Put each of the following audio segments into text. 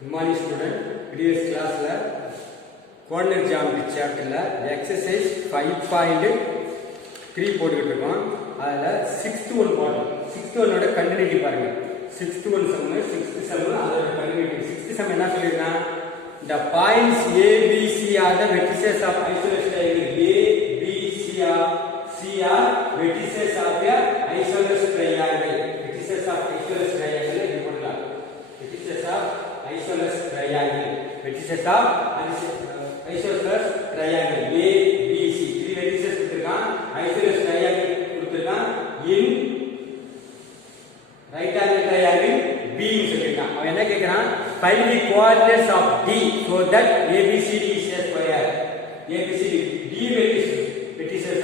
Good morning student. Previous class la coordinate geometry chapter la exercise 5.3 போட்டுட்டு இருக்கோம். அதுல 6th one போறோம். 6th one ஓட கண்டினியூட்டி பாருங்க. 6th one sum 6th sum அதோட கண்டினியூட்டி. 6th sum என்ன சொல்லிருக்கான்? The points A B C are the vertices of isosceles triangle. A B C are vertices of a isosceles triangle. Vertices of isosceles triangle இது போடலாம். Vertices of isosceles triangle. Vertices of isosceles triangle A B C. three vertices கொடுத்திருக்கான். isosceles triangle கொடுத்திருக்கான். in right angle triangle B ன்னு சொல்லிருக்கான். அவன் என்ன கேக்குறான்? Find the coordinates of D so that ABCD is a square. ABCD D vertices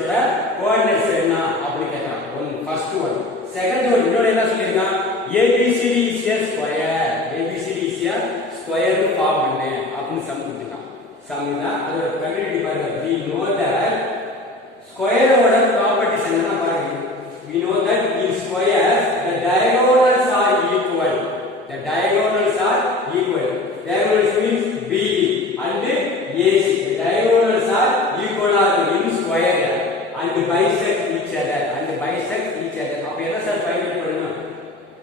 ஓட coordinates என்ன அப்படி கேக்குறான். first one. second one இன்னொரு என்ன சொல்லிருக்கான்? ABCD is a square. ABCD is a square னு ஃபார்ம் பண்ணு அப்படி சம் கொடுத்துட்டான். சம் தான் அதோட கண்டினியூட்டி பாருங்க. we know that square ஓட ப்ராப்பர்ட்டீஸ் என்ன பாருங்க. we know that in squares the diagonals are equal. The diagonals are equal. Diagonals means BD and AC. The diagonals are equal in square and bisect each other. அப்ப என்ன sir find out பண்ணனும்?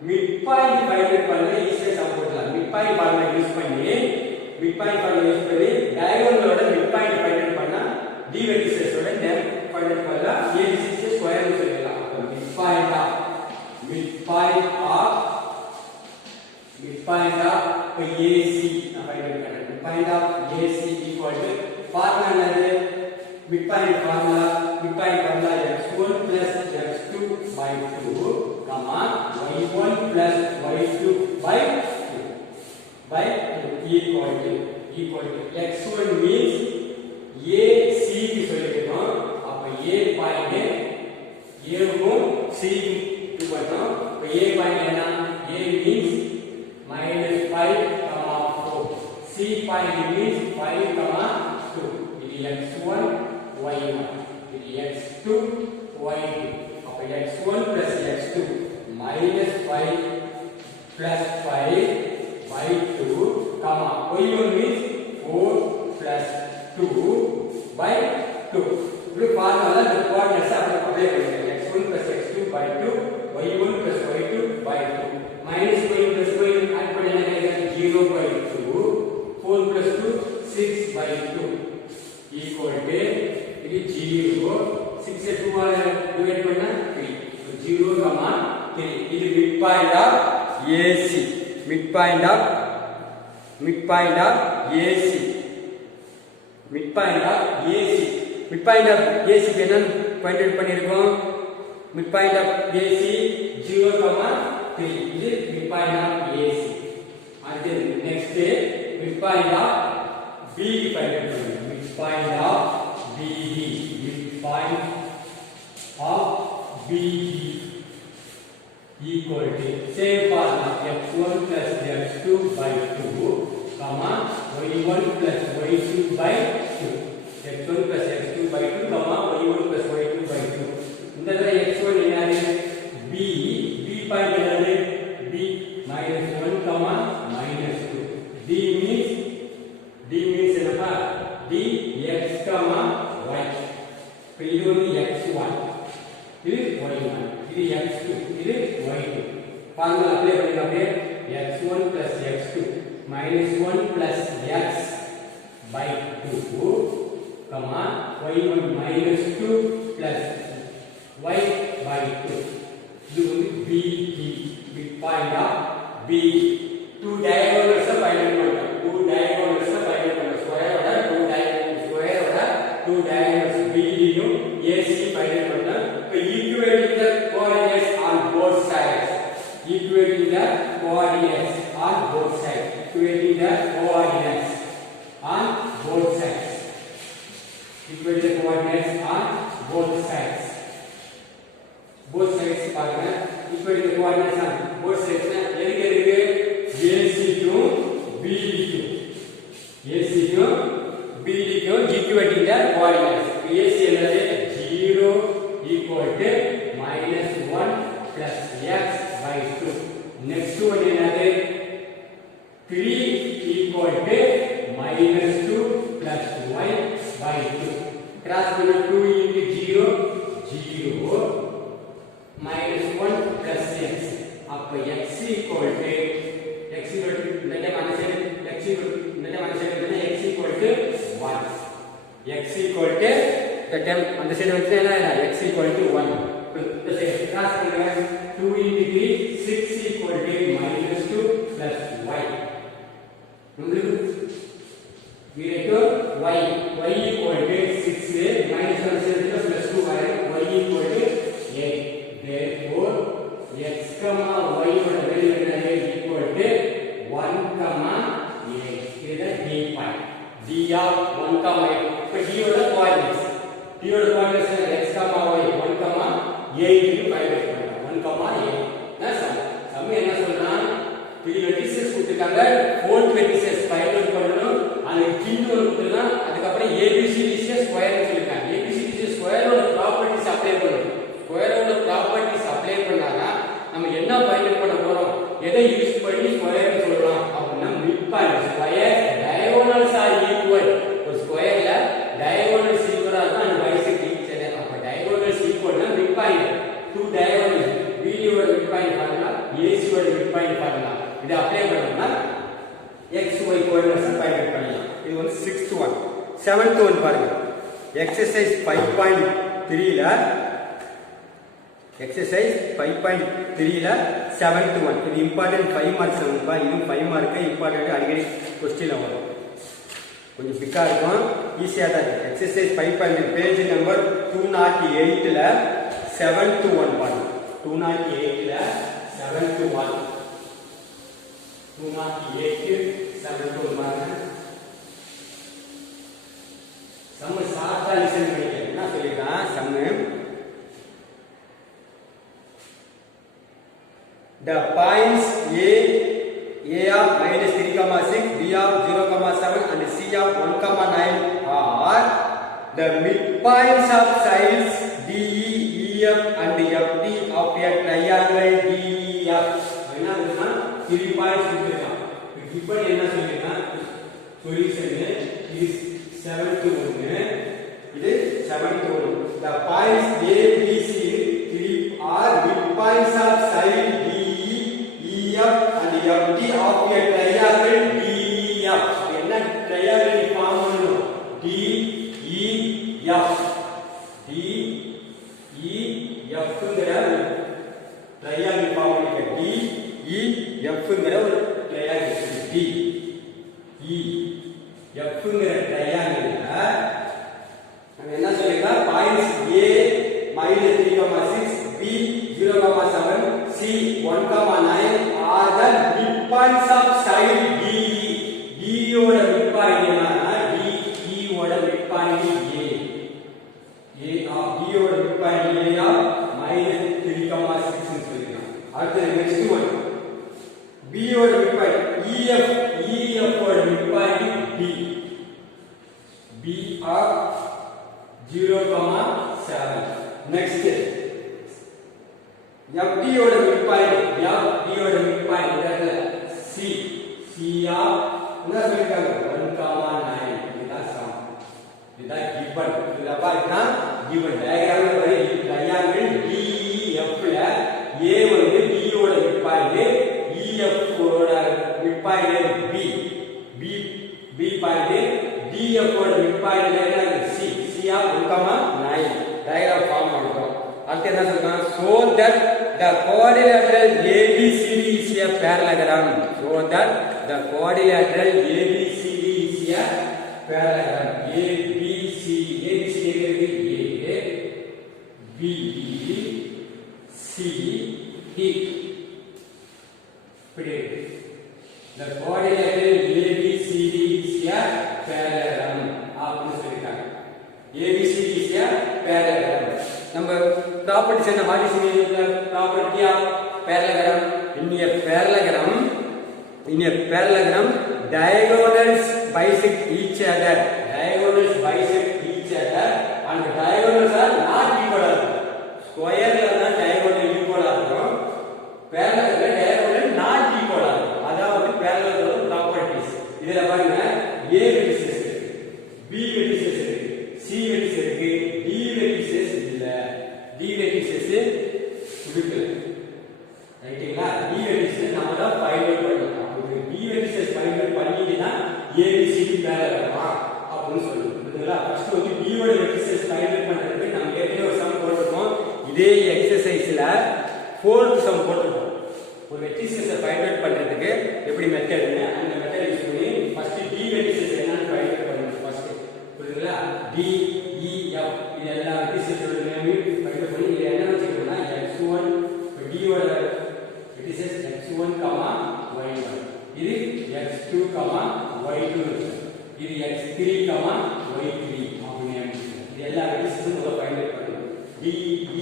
midpoint find out பண்ண ஈஸியா some போடலாம். midpoint formula use பண்ணி diagonal ஓட midpoint find out பண்ணா D vertices ஓட ஃபைண்ட் அவுட் பண்ணலாம். ABC ஸ்கொயர் னு சொல்லலாம். அப்ப midpoint of AC midpoint of AC equal to formula என்னது? midpoint formula x1 plus x2 by 2 comma y1 plus y2 by 2 equal to x1 means AC க்கு சொல்லிருக்கோம். அப்ப A point A க்கும் C க்கு பண்ணோம். அப்ப A பாயிண்ட் என்ன? A means -5, 4. C point means 5, 2. இது x1 y1. இது x2 y2. அப்ப x1 plus x2 -5 plus 5 by 2, y1 means 4 plus 2 by 2. இப்படி ஃபார்முலா இந்த கோஆர்டினேட்ஸ் அப்படியே அப்ளை பண்ணிக்கலாம். x1 plus x2 by 2, y1 plus y2 by 2. minus y plus y add பண்ணா என்ன கிடைக்கும்? 0 by 2, 4 plus 2 6 by 2 equal to இது 0, 6 2 ஆல டிவைட் பண்ணா 3. 0, 3. இது midpoint of AC. midpoint of AC. midpoint of AC. midpoint of AC என்ன point out பண்ணிருக்கோம்? midpoint of AC 0, 3. இது midpoint of AC. And then next midpoint of BD find out. midpoint of BD equal to same formula x1 plus x2 by 2 comma y1 plus y2 by 2. x1 plus x2 by 2 comma y1 plus y2 by 2. இந்த தடவை x1 என்னது? B point என்னது? B -1 comma -2. D means என்னப்பா? D x comma y. இப்போ இது வந்து x1, இது y1, இது x2, இது y2. ஃபார்முலா அப்ளை பண்ணினா அப்படியே x1 plus x2 -1 plus x by 2 comma y1 -2 plus y by 2. இது வந்து BD midpoint of B. two diagonals find out பண்ணலாம். two diagonals find out பண்ணலாம். square ஓட two diagonals BD யும் AC find out பண்ணலாம். இப்போ equating the coordinates on both sides. equating the coordinates on both sides. equating the coordinates on both sides. equating the coordinates on both sides. both sides பாருங்க. equating the coordinates on both sides னா எதுக்கு இருக்கு? AC க்கும் BD க்கும் equating the coordinates. AC என்னது? 0 equal to -1 plus x by 2. next one என்னது? 3 minus 1 plus x. அப்ப x equal to இந்த டைம் அந்த சைடு x equal இந்த டைம் அந்த side x equal to 1. x equal to இந்த டைம் அந்த சைடு வந்து என்ன x equal to 1. இந்த சைடு கிராஸ் பண்ணுங்க 2 into 3 6 equal to minus 2 plus y. உங்களுக்கு we get to y equal to 6 minus 1 plus 2 y equal to 8. Therefore x comma y ஓட value என்ன equal to 1 comma 8. இது d point d of 1 comma 8. இப்ப d ஓட coordinates x comma y 1 comma 8 க்கு find out பண்ணலாம். 1 comma 8 நான் some என்ன சொல்றான் 3 வெர்டிசஸ் கொடுத்திருக்காங்க 4 வெர்டிசஸ் ஃபைண்ட் அவுட் பண்ணனும். அந்த கிண்ட் ஒரு கொடுத்தா அதுக்கு அப்புறம் abcd ஸ்கொயர் சொல்லிருக்காங்க. abcd ஸ்கொயரோட ப்ராப்பர்ட்டீஸ் அப்ளை பண்ணனும். ஸ்கொயரோட ப்ராப்பர்ட்டீஸ் அப்ளை பண்ணானா நம்ம என்ன ஃபைண்ட் அவுட் பண்ண போறோம்? எதை யூஸ் பண்ணி ஸ்கொயர் சொல்லலாம் அப்படினா mid point square diagonals are equal. ஒரு ஸ்கொயர்ல டயகோனல்ஸ் ஈக்குவலா இருந்தா அந்த பைசெக்ட் ஈச் அதர். அப்ப டயகோனல்ஸ் ஈக்குவல்னா mid point two diagonals BD ஓட மிட் பாயிண்ட் பார்க்கலாம், AC ஓட மிட் பாயிண்ட் பார்க்கலாம். இத அப்ளை பண்ணோம்னா XY கோஆர்டினேட்ஸ் ஃபைண்ட் அவுட் பண்ணலாம். இது வந்து 6th one. 7th one பாருங்க. எக்சர்சைஸ் 5.3 ல எக்சர்சைஸ் 5.3 ல 7th one. இது இம்பார்ட்டன்ட் 5 மார்க்ஸ் இருக்குப்பா. இது 5 மார்க் இம்பார்ட்டன்ட் அடிக்கடி क्वेश्चन வரும். கொஞ்சம் பிக்கா இருக்கும், ஈஸியா தான் இருக்கு. எக்சர்சைஸ் 5.3 பேஜ் நம்பர் 208 ல 7th one பாருங்க. 208 ல 7th one. 208 7th one பாருங்க. சம் சார்ட்டா லிசன் பண்ணிக்க. என்ன சொல்லிருக்கான் some? The points A of minus 3,6, B of 0,7 and C of 1,9 are the midpoints of sides DE, EF and FD of a triangle DEF. என்ன சொல்றா? 3 points கொடுத்திருக்கான். இப்போ என்ன சொல்லிருக்கான்? Solution இது 7th one. இது 7th one. The points A, B, C 3 are midpoints of side EF and FD of a triangle DEF. என்ன triangle form பண்ணனும்? DEF. DEF ங்கற triangle form பண்ணிக்க. DEF ங்கற ஒரு triangle. DEF ங்கற triangle நம்ம என்ன சொல்லிருக்கோம்? Points A -3,6, B 0,7, C 1,9 are the midpoints of side DE. DE ஓட midpoint என்னன்னா DE ஓட midpoint A. A of D ஓட midpoint A of -3,6 ன்னு சொல்லிருக்கோம். அடுத்து next one. B ஓட midpoint EF ஓட midpoint B. B of 0,7. Next FD ஓட midpoint இதுல C of என்ன சொல்லிருக்காங்க? 1,9. இதுதான் சம். இதுதான் given. இதுல பாருங்க given டயகிராம்ல பாரு triangle DEF ல A வந்து D ஓட midpoint, EF ஓட midpoint B பாயிண்ட் DF ஓட midpoint என்ன C of 1,9 டயகிராம் ஃபார்ம் பண்ணிட்டோம். அடுத்து என்ன சொல்றாங்க? so that the quadrilateral ABCD is a parallelogram. so that the quadrilateral ABCD is a parallelogram. ABCD A B C D. The quadrilateral ABCD is a parallelogram. आपने சொல்லிட்டாங்க. ABCD is a parallelogram. நம்ம properties என்ன? what is the property of parallelogram? in a parallelogram diagonals bisect each other and diagonals are not equal. square ல தான் diagonal equal ஆகும், parallel diagonal not equal ஆகும். அதாவது parallelogram properties. இதுல பாருங்க A vertices இருக்கு, B vertices இருக்கு, C vertices இருக்கு, D vertices இல்ல. D vertices இப்படி ஃபோர்த் சம் போட்டுருக்கோம். ஒரு வெர்டிசஸை ஃபைண்ட் அவுட் பண்றதுக்கு எப்படி மெத்தட்னு அந்த மெத்தட் யூஸ் பண்ணி ஃபர்ஸ்ட் டி வெர்டிசஸ் என்னன்னு ஃபைண்ட் அவுட் பண்ணணும். ஃபர்ஸ்ட் புரியுதுங்களா? டி இ எஃப் இது எல்லா வெர்டிசஸோட நேமையும் ஃபைண்ட் அவுட் பண்ணி இது என்ன வச்சுக்கணும்னா x1 டி ஓட வெர்டிசஸ் x1, y1 இது x2, y2 இது x3, y3 அப்படின்னு இது எல்லா வெர்டிசஸும் முதல்ல ஃபைண்ட் அவுட் பண்ணணும். டி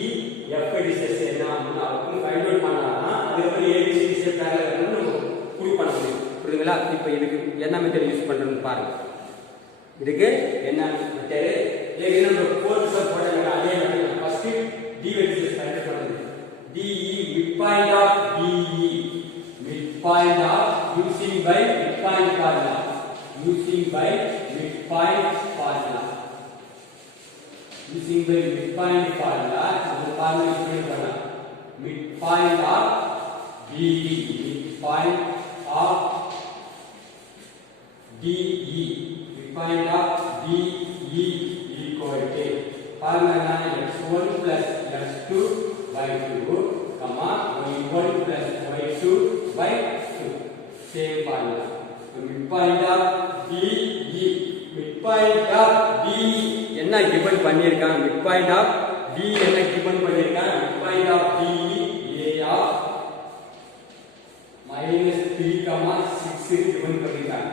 இ எஃப் வெர்டிசஸ் என்ன அப்படினா அதுக்கு ஃபைண்ட் அவுட் பண்ணாதான் அதுக்கு ஏபிசிடி ஷேப் பேரலல் நம்ம ப்ரூவ் பண்ண முடியும். புரியுதுங்களா? இப்போ இதுக்கு என்ன மெத்தட் யூஸ் பண்றோம்னு பாருங்க. இதுக்கு என்ன மெத்தட் ஏற்கனவே நம்ம ஃபோர்த் சம் போட்டோம்ல அதே method first D vertices find out பண்ணணும். D E mid point of D E mid point of using by mid point formula using by midpoint formula using by midpoint formula அந்த formula use பண்ணி பண்ணலாம். midpoint of DE midpoint of DE midpoint of DE equal to formula x1 plus x2 by 2 y1 plus y2 by 2 same formula. midpoint of DE midpoint of DE என்ன given பண்ணிருக்கான்? midpoint of D என்ன given பண்ணிருக்கான்? midpoint of DE a of -3, 6 given பண்ணிருக்கான்.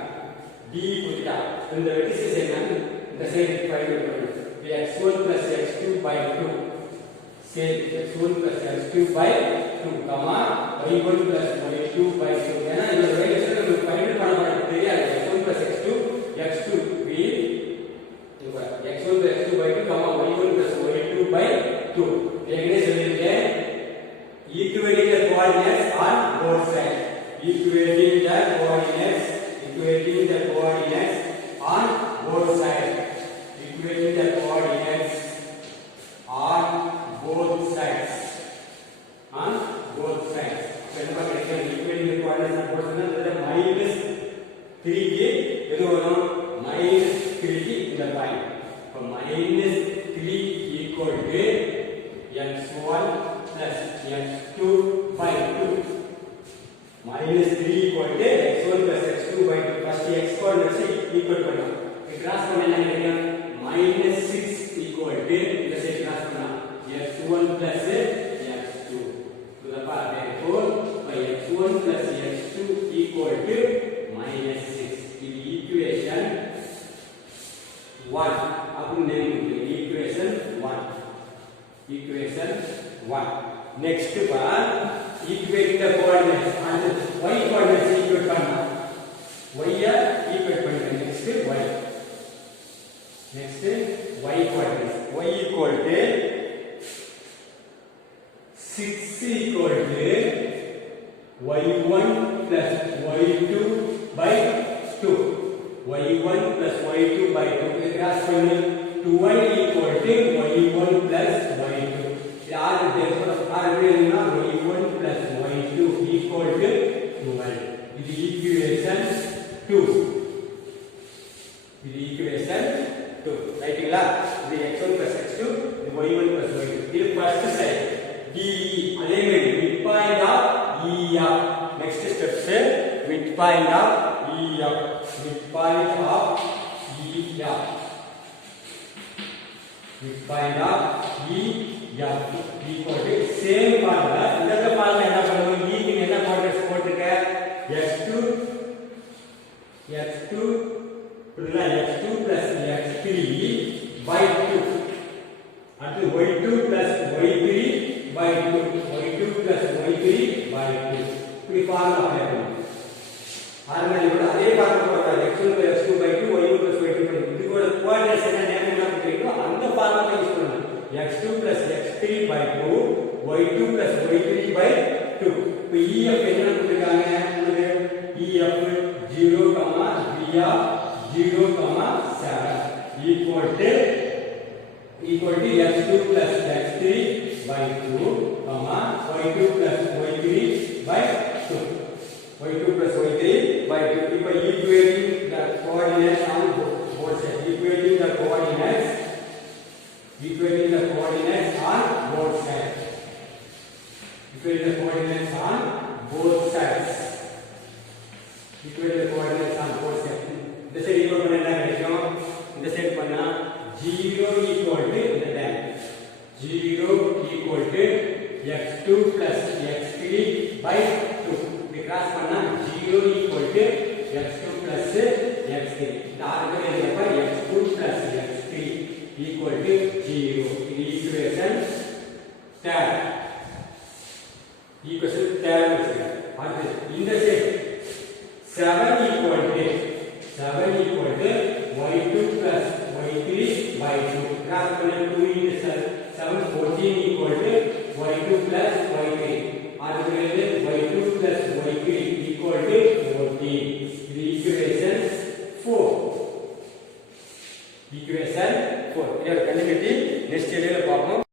D கொடுத்தா இந்த vertices என்னன்னு இந்த side find out பண்ணணும். x1 plus x2 by 2 say x1 plus x2 by 2 y1 plus y2 by 2 ஏன்னா இந்த வெர்டிசஸ் நம்ம ஃபைண்ட் பண்ண போறது தெரியாது. x1 plus x2 x2 be x1 plus x2 by 2 y1 plus y2 by 2 ஏற்கனவே சொல்லிருக்கேன். equating the coordinates on both sides equating the coordinates on both sides equating the coordinates on both sides என்னமா கிடைக்கும்? equating the coordinates on both sides -3 க்கு எது வரும்? -3 க்கு இந்த point. அப்ப -3 equal to x1 plus x2 by 2 -3 equal to x1 plus x2 by 2 first x coordinates equal பண்ணலாம். Cross பண்ணா என்ன கிடைக்கும்? -6 equal to இந்த சைடு கிராஸ் பண்ணா x1 plus x2 புரியுதா? therefore by x1 plus x2 equal to -6 இது equation 1 அப்படி name கொடுங்க. equation 1 next பார் equate the coordinates and y coordinates equate பண்ணா y equate பண்ணுங்க. next y coordinates y equal to 6 equal to y1 plus y2 by 2 y1 plus y2 by 2 cross பண்ணு 2y equal to y1 plus y2 யார் difference ஆர்பினா y1 plus y2 equal to 12 இது equation 2 ரைட்டுங்களா? இது x1 plus x2 இது y1 plus y2 இது first side DE அதே மாதிரி midpoint of EF next steps midpoint of EF midpoint of EF midpoint of EF equal to same formula இந்த formula என்ன பண்ணுவோம்? E க்கு என்ன கோஆர்டினேட்ஸ் போட்டுக்க x2 புரியுதா? x2 plus x3 by 2 அடுத்து y2 plus y3 by 2 y2 plus y3 by 2 இப்படி formula apply பண்ணணும். ஃபார்முலா கூட அதே ஃபார்முலா போடுறாங்க. x1 plus x2 by 2 y1 plus y2 by 2 இதுவோட coordinates என்ன நேம் என்ன கொடுத்திருக்கோ அந்த ஃபார்முலா யூஸ் பண்ணணும். x2 plus x3 by 2 y2 plus y3 by 2 இப்போ EF என்ன கொடுத்திருக்காங்க? உங்களுக்கு EF 0, V of 0, 7 equal to x2 plus x3 by 2, y2 plus y3 by 2. y2 plus y3 by 2. இப்போ equating the coordinates on both sides. Equating the coordinates on both sides. equate the coordinates on both sides. Equate the coordinates on both sides. இந்த side equal பண்ணா என்ன கிடைக்கும்? இந்த side பண்ணா 0 equal to இந்த time 0 equal to x2 plus x3 by 2. இது cross பண்ணா 0 equal to x2 plus x3. இந்த ஆர்குமென்ட் எப்ப x2 plus x3 equal to 0. இது ஈக்குவேஷன் 10. ஈக்குவேஷன் 10 வச்சுக்கோங்க. அடுத்து இந்த side 7 equal to y2 plus y3 by 2. Cross பண்ண 2 into 7 14 equal to y2 plus y3. அடுத்து y2 plus y3 equal to 14. இது equation 4. Equation 4. இதோட கண்டுபிடி நெக்ஸ்ட் வீடியோல பார்ப்போம்.